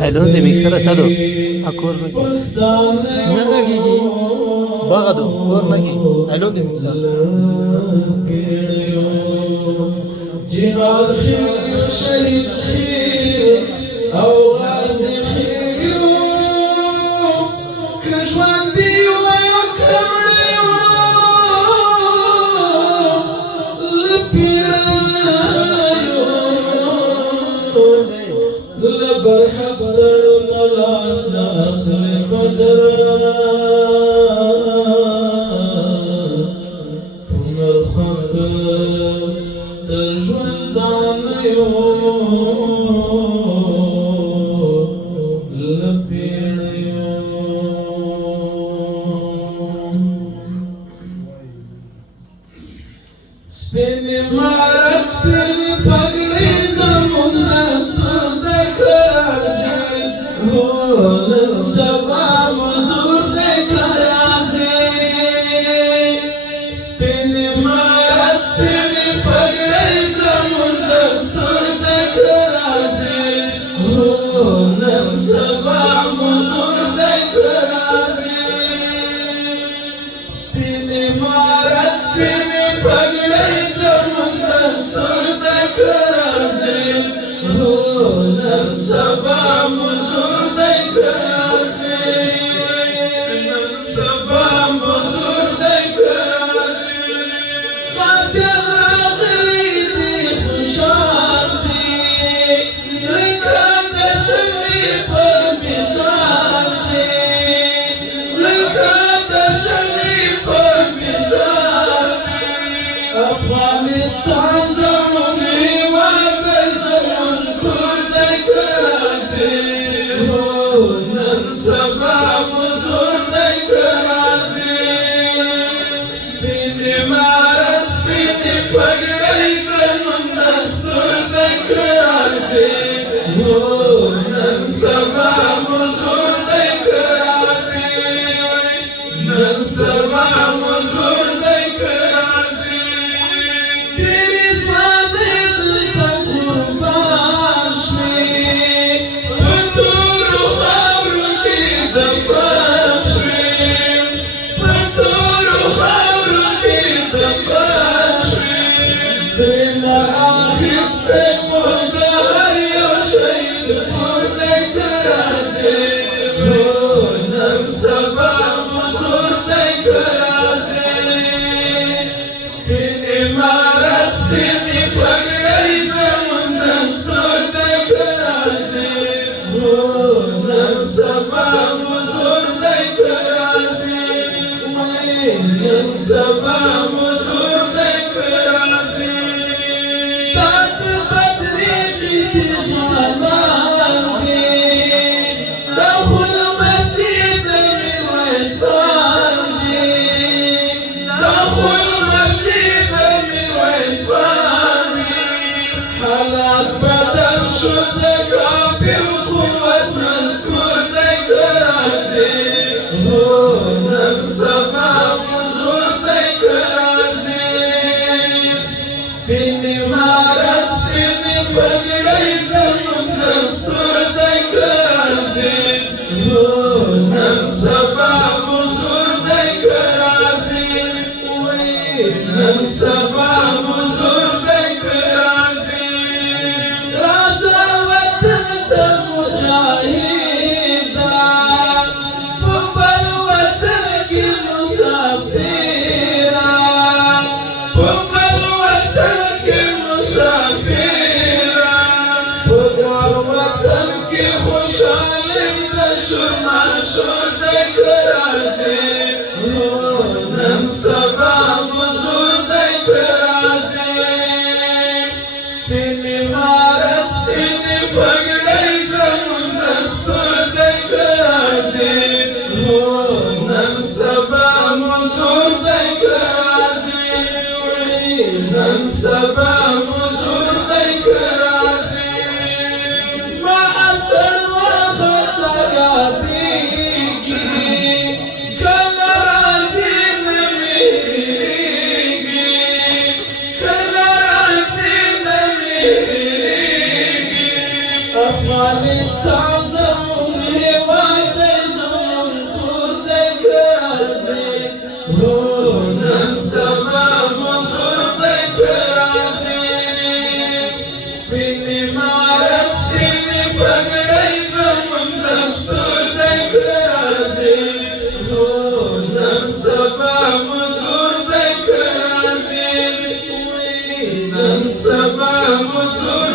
Hello, the mixer asado. Akur nagi. Nagi ki. Bagado. Akur nagi. Hello, the mixer. Jihad khir, shahid khir, aw ghazi khir, kashwandi wa kamri برحق درنا الأصلاح لخدر ونرخخ تجوند عنيو لبيريو سبيني مارت سبيني پگلی زمون دستو Sabah muzur deklarazi Spini marat, spini pagray zamun dastur deklarazi Sabah muzur deklarazi Spini marat, spini pagray zamun dastur deklarazi Sabah muzur Spinning my پګړۍ زموږ دستور دی که راځي نن سبا مزور دی که راځي نن سبا مزور دی که راځي راځه وطن ته مجاهده په بل وطن کې مسافره په بل وطن کې مسافره په ګران وطن کې خوشحالي د شور ماشور دی که راځي نن سبا مزور دی که راځي سپین عمارت سپین پګړۍ زموږ دستور دی که راځي نن سبا مزور دی که راځي نن سبا مزور دی که راځي زما اثر وخت سره یادېږي کله راځي نه مېرېږي کله راځي نه مېرېږي افغانستان زموږ هېواد دی زموږ کور دی که راځي نن سبا مزور دی که راځي سپین عمارت سپین پګړۍ زموږ دستور دی که راځي نن سبا مزور دی که راځي نن سبا مزور